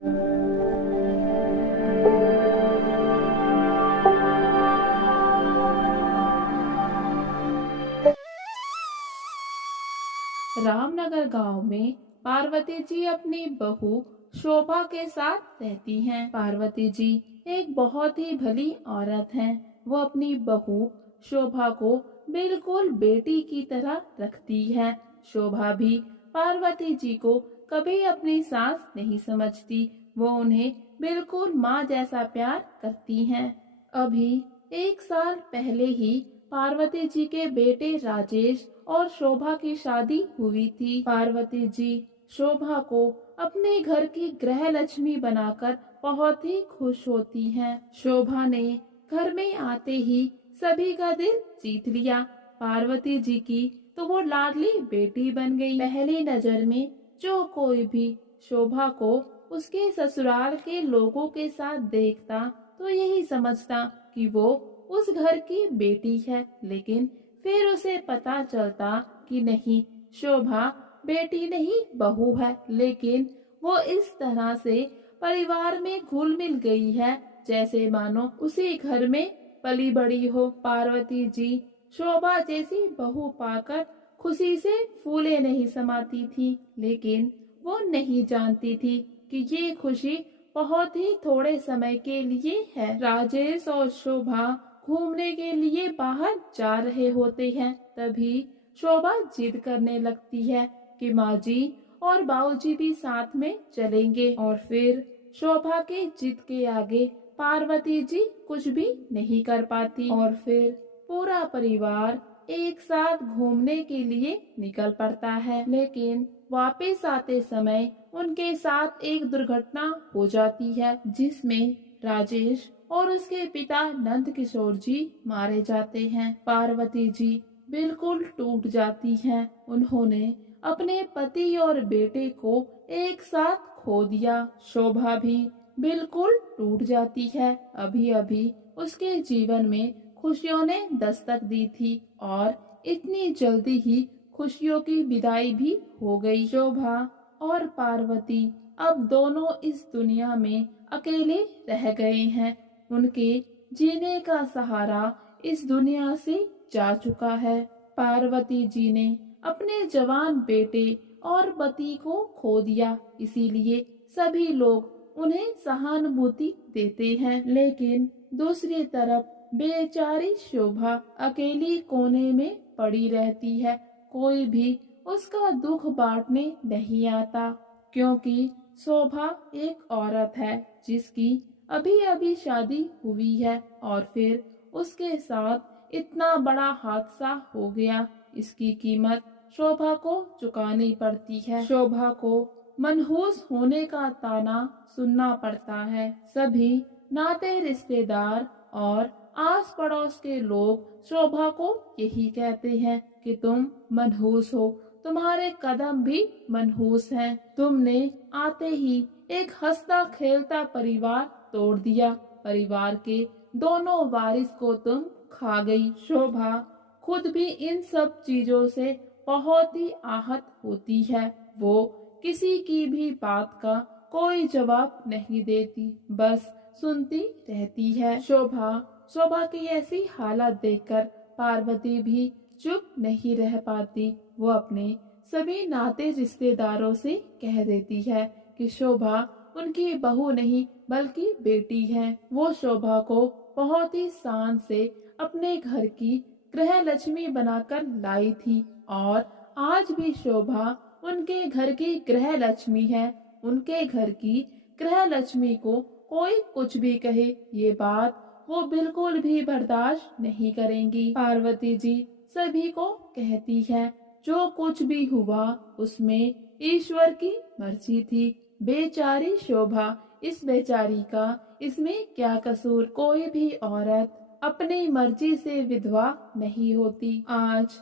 रामनगर गांव में पार्वती जी अपनी बहू शोभा के साथ रहती हैं। पार्वती जी एक बहुत ही भली औरत हैं। वो अपनी बहू शोभा को बिल्कुल बेटी की तरह रखती है। शोभा भी पार्वती जी को कभी अपनी सास नहीं समझती। वो उन्हें बिल्कुल माँ जैसा प्यार करती हैं। अभी 1 साल पहले ही पार्वती जी के बेटे राजेश और शोभा की शादी हुई थी। पार्वती जी शोभा को अपने घर की गृह लक्ष्मी बनाकर बहुत ही खुश होती हैं। शोभा ने घर में आते ही सभी का दिल जीत लिया। पार्वती जी की तो वो लाडली बेटी बन गई। पहली नजर में जो कोई भी शोभा को उसके ससुराल के लोगों के साथ देखता तो यही समझता कि वो उस घर की बेटी है, लेकिन फिर उसे पता चलता कि नहीं, शोभा बेटी नहीं बहू है। लेकिन वो इस तरह से परिवार में घुल मिल गई है जैसे मानो उसी घर में पली बड़ी हो। पार्वती जी शोभा जैसी बहू पाकर खुशी से फूले नहीं समाती थी, लेकिन वो नहीं जानती थी कि ये खुशी बहुत ही थोड़े समय के लिए है। राजेश और शोभा घूमने के लिए बाहर जा रहे होते हैं। तभी शोभा जिद करने लगती है कि माँ जी और बाबूजी भी साथ में चलेंगे, और फिर शोभा के जिद के आगे पार्वती जी कुछ भी नहीं कर पाती और फिर पूरा परिवार एक साथ घूमने के लिए निकल पड़ता है। लेकिन वापस आते समय उनके साथ एक दुर्घटना हो जाती है जिसमें राजेश और उसके पिता नंद किशोर जी मारे जाते हैं। पार्वती जी बिल्कुल टूट जाती हैं। उन्होंने अपने पति और बेटे को एक साथ खो दिया। शोभा भी बिल्कुल टूट जाती है। अभी अभी उसके जीवन में खुशियों ने दस्तक दी थी और इतनी जल्दी ही खुशियों की विदाई भी हो गई। शोभा और पार्वती अब दोनों इस दुनिया में अकेले रह गए हैं। उनके जीने का सहारा इस दुनिया से जा चुका है। पार्वती जी ने अपने जवान बेटे और पति को खो दिया, इसीलिए सभी लोग उन्हें सहानुभूति देते हैं। लेकिन दूसरी तरफ बेचारी शोभा अकेली कोने में पड़ी रहती है। कोई भी उसका दुख बांटने नहीं आता, क्योंकि शोभा एक औरत है जिसकी अभी अभी शादी हुई है और फिर उसके साथ इतना बड़ा हादसा हो गया। इसकी कीमत शोभा को चुकानी पड़ती है। शोभा को मनहूस होने का ताना सुनना पड़ता है। सभी नाते रिश्तेदार और आस पड़ोस के लोग शोभा को यही कहते हैं कि तुम मनहूस हो, तुम्हारे कदम भी मनहूस हैं। तुमने आते ही एक हंसता खेलता परिवार तोड़ दिया। परिवार के दोनों वारिस को तुम खा गई। शोभा खुद भी इन सब चीजों से बहुत ही आहत होती है। वो किसी की भी बात का कोई जवाब नहीं देती, बस सुनती रहती है। शोभा की ऐसी हालत देखकर पार्वती भी चुप नहीं रह पाती। वो अपने सभी नाते रिश्तेदारों से कह देती है कि शोभा उनकी बहू नहीं बल्कि बेटी है। वो शोभा को बहुत ही शान से अपने घर की गृह लक्ष्मी बनाकर लाई थी और आज भी शोभा उनके घर की गृह लक्ष्मी है। उनके घर की गृह लक्ष्मी को कोई कुछ भी कहे, ये बात वो बिल्कुल भी बर्दाश्त नहीं करेंगी। पार्वती जी सभी को कहती है जो कुछ भी हुआ उसमें ईश्वर की मर्जी थी। बेचारी शोभा, इस बेचारी का इसमें क्या कसूर। कोई भी औरत अपनी मर्जी से विधवा नहीं होती। आज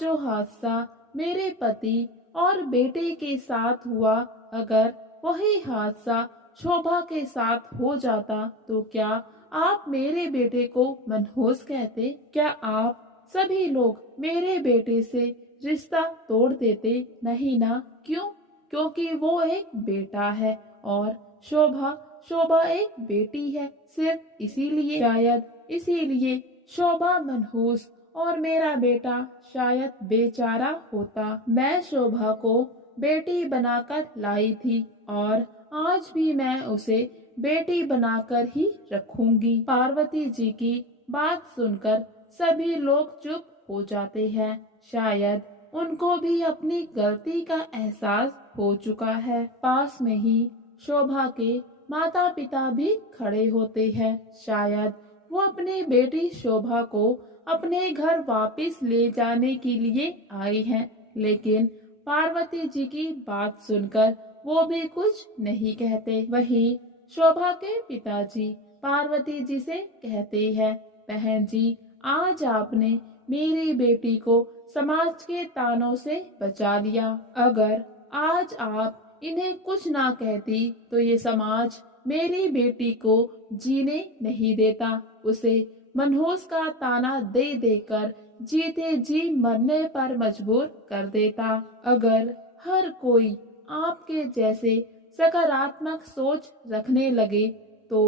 जो हादसा मेरे पति और बेटे के साथ हुआ, अगर वही हादसा शोभा के साथ हो जाता तो क्या आप मेरे बेटे को मनहूस कहते? क्या आप सभी लोग मेरे बेटे से रिश्ता तोड़ देते? नहीं ना। क्यों? क्योंकि वो एक बेटा है और शोभा शोभा एक बेटी है। सिर्फ इसीलिए, शायद इसीलिए शोभा मनहूस और मेरा बेटा शायद बेचारा होता। मैं शोभा को बेटी बनाकर लाई थी और आज भी मैं उसे बेटी बनाकर ही रखूंगी। पार्वती जी की बात सुनकर सभी लोग चुप हो जाते हैं। शायद उनको भी अपनी गलती का एहसास हो चुका है। पास में ही शोभा के माता पिता भी खड़े होते हैं। शायद वो अपनी बेटी शोभा को अपने घर वापस ले जाने के लिए आए हैं, लेकिन पार्वती जी की बात सुनकर वो भी कुछ नहीं कहते। वहीं शोभा के पिताजी पार्वती जी से कहते हैं, बहन जी, आज आपने मेरी बेटी को समाज के तानों से बचा लिया। अगर आज आप इन्हें कुछ ना कहती तो ये समाज मेरी बेटी को जीने नहीं देता। उसे मनहूस का ताना दे देकर जीते जी मरने पर मजबूर कर देता। अगर हर कोई आपके जैसे सकारात्मक सोच रखने लगे तो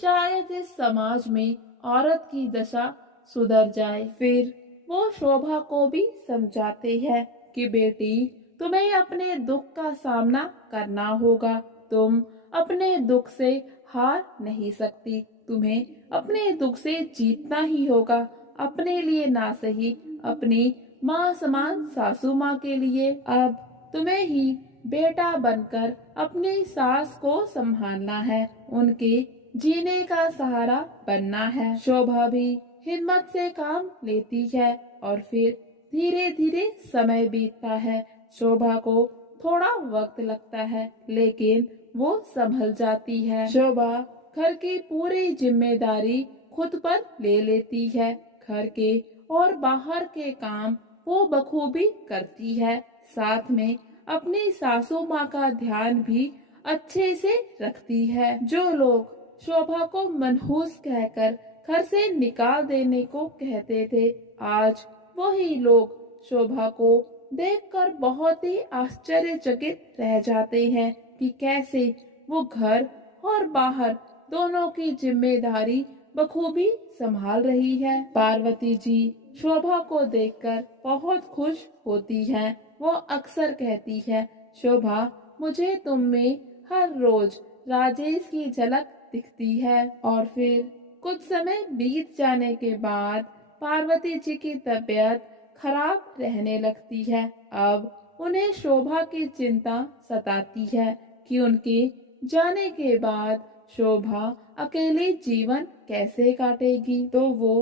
शायद इस समाज में औरत की दशा सुधर जाए। फिर वो शोभा को भी समझाते हैं कि बेटी, तुम्हें अपने दुख का सामना करना होगा। तुम अपने दुख से हार नहीं सकती। तुम्हें अपने दुख से जीतना ही होगा। अपने लिए ना सही, अपनी माँ समान सासू माँ के लिए। अब तुम्हें ही बेटा बनकर अपनी सास को संभालना है, उनके जीने का सहारा बनना है। शोभा भी हिम्मत से काम लेती है और फिर धीरे धीरे समय बीतता है। शोभा को थोड़ा वक्त लगता है, लेकिन वो संभल जाती है। शोभा घर की पूरी जिम्मेदारी खुद पर ले लेती है। घर के और बाहर के काम वो बखूबी करती है। साथ में अपनी सासू माँ का ध्यान भी अच्छे से रखती है। जो लोग शोभा को मनहूस कहकर घर से निकाल देने को कहते थे, आज वही लोग शोभा को देखकर बहुत ही आश्चर्यचकित रह जाते हैं कि कैसे वो घर और बाहर दोनों की जिम्मेदारी बखूबी संभाल रही है। पार्वती जी शोभा को देखकर बहुत खुश होती हैं। वो अक्सर कहती है, शोभा, मुझे तुम में हर रोज राजेश की झलक दिखती है। और फिर कुछ समय बीत जाने के बाद पार्वती जी की तबीयत खराब रहने लगती है। अब उन्हें शोभा की चिंता सताती है कि उनके जाने के बाद शोभा अकेली जीवन कैसे काटेगी। तो वो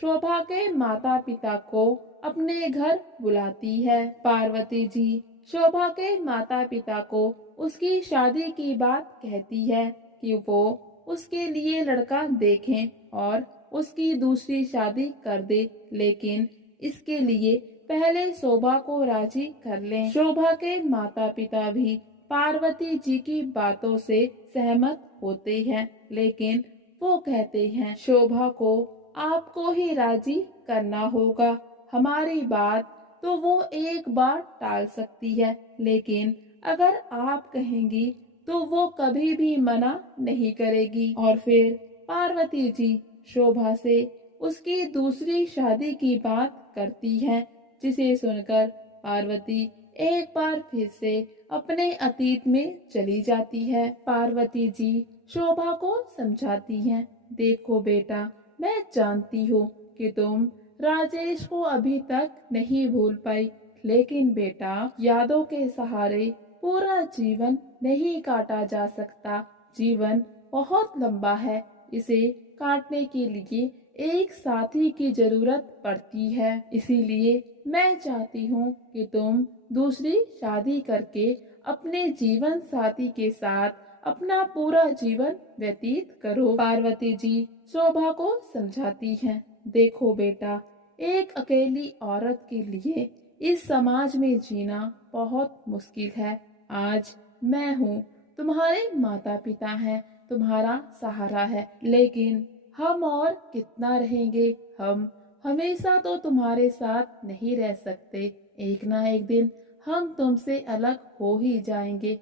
शोभा के माता पिता को अपने घर बुलाती है। पार्वती जी शोभा के माता पिता को उसकी शादी की बात कहती है कि वो उसके लिए लड़का देखें और उसकी दूसरी शादी कर दे, लेकिन इसके लिए पहले शोभा को राजी कर लें। शोभा के माता पिता भी पार्वती जी की बातों से सहमत होते हैं, लेकिन वो कहते हैं, शोभा को आपको ही राजी करना होगा। हमारी बात तो वो एक बार टाल सकती है, लेकिन अगर आप कहेंगी तो वो कभी भी मना नहीं करेगी। और फिर पार्वती जी शोभा से उसकी दूसरी शादी की बात करती है, जिसे सुनकर पार्वती एक बार फिर से अपने अतीत में चली जाती है। पार्वती जी शोभा को समझाती हैं, देखो बेटा, मैं जानती हूँ कि तुम राजेश को अभी तक नहीं भूल पाई, लेकिन बेटा, यादों के सहारे पूरा जीवन नहीं काटा जा सकता। जीवन बहुत लंबा है, इसे काटने के लिए एक साथी की जरूरत पड़ती है। इसीलिए मैं चाहती हूँ कि तुम दूसरी शादी करके अपने जीवन साथी के साथ अपना पूरा जीवन व्यतीत करो। पार्वती जी शोभा को समझाती हैं, देखो बेटा, एक अकेली औरत के लिए इस समाज में जीना बहुत मुश्किल है। आज मैं हूँ, तुम्हारे माता पिता हैं, तुम्हारा सहारा है, लेकिन हम और कितना रहेंगे। हम हमेशा तो तुम्हारे साथ नहीं रह सकते। एक ना एक दिन हम तुमसे अलग हो ही जाएंगे।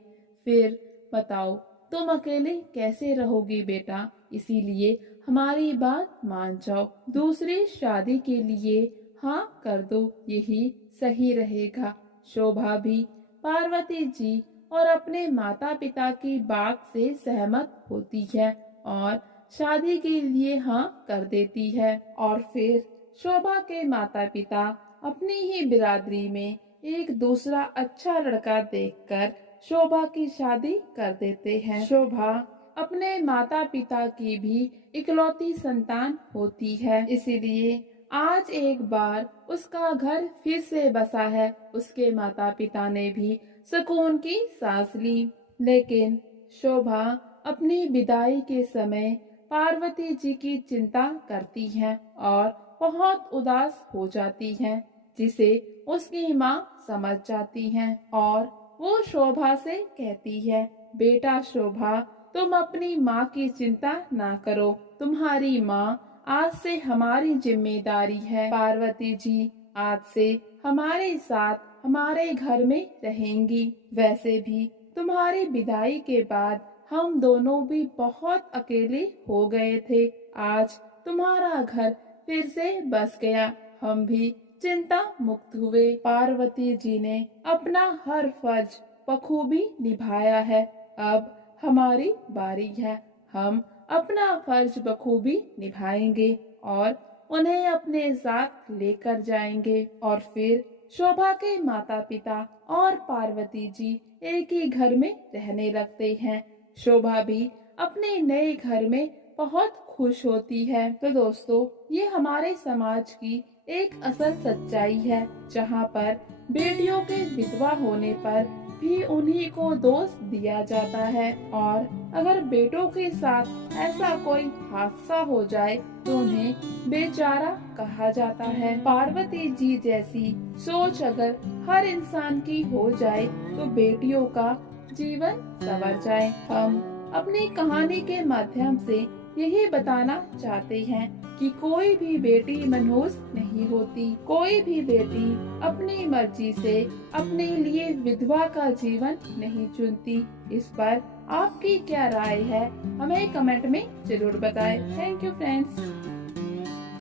फिर बताओ तुम अकेले कैसे रहोगी बेटा, इसीलिए हमारी बात मान जाओ, दूसरी शादी के लिए हाँ कर दो, यही सही रहेगा। शोभा भी पार्वती जी और अपने माता पिता की बात से सहमत होती है और शादी के लिए हाँ कर देती है। और फिर शोभा के माता पिता अपनी ही बिरादरी में एक दूसरा अच्छा लड़का देखकर शोभा की शादी कर देते हैं। शोभा अपने माता पिता की भी इकलौती संतान होती है, इसीलिए आज एक बार उसका घर फिर से बसा है। उसके माता पिता ने भी सुकून की सांस ली। लेकिन शोभा अपनी विदाई के समय पार्वती जी की चिंता करती है और बहुत उदास हो जाती है, जिसे उसकी माँ समझ जाती है और वो शोभा से कहती है, बेटा शोभा, तुम अपनी माँ की चिंता ना करो, तुम्हारी माँ आज से हमारी जिम्मेदारी है। पार्वती जी आज से हमारे साथ हमारे घर में रहेंगी। वैसे भी तुम्हारी विदाई के बाद हम दोनों भी बहुत अकेले हो गए थे। आज तुम्हारा घर फिर से बस गया, हम भी चिंता मुक्त हुए। पार्वती जी ने अपना हर फर्ज बखूबी निभाया है। अब हमारी बारी है, हम अपना फर्ज बखूबी निभाएंगे और उन्हें अपने साथ लेकर जाएंगे। और फिर शोभा के माता पिता और पार्वती जी एक ही घर में रहने लगते हैं। शोभा भी अपने नए घर में बहुत खुश होती है। तो दोस्तों, ये हमारे समाज की एक असल सच्चाई है, जहाँ पर बेटियों के विधवा होने पर भी उन्हीं को दोष दिया जाता है और अगर बेटों के साथ ऐसा कोई हादसा हो जाए तो उन्हें बेचारा कहा जाता है। पार्वती जी जैसी सोच अगर हर इंसान की हो जाए तो बेटियों का जीवन संवर जाए। हम अपनी कहानी के माध्यम से यही बताना चाहते हैं कि कोई भी बेटी मनहूस नहीं होती, कोई भी बेटी अपनी मर्जी से अपने लिए विधवा का जीवन नहीं चुनती। इस पर आपकी क्या राय है, हमें कमेंट में जरूर बताएं। Thank you friends.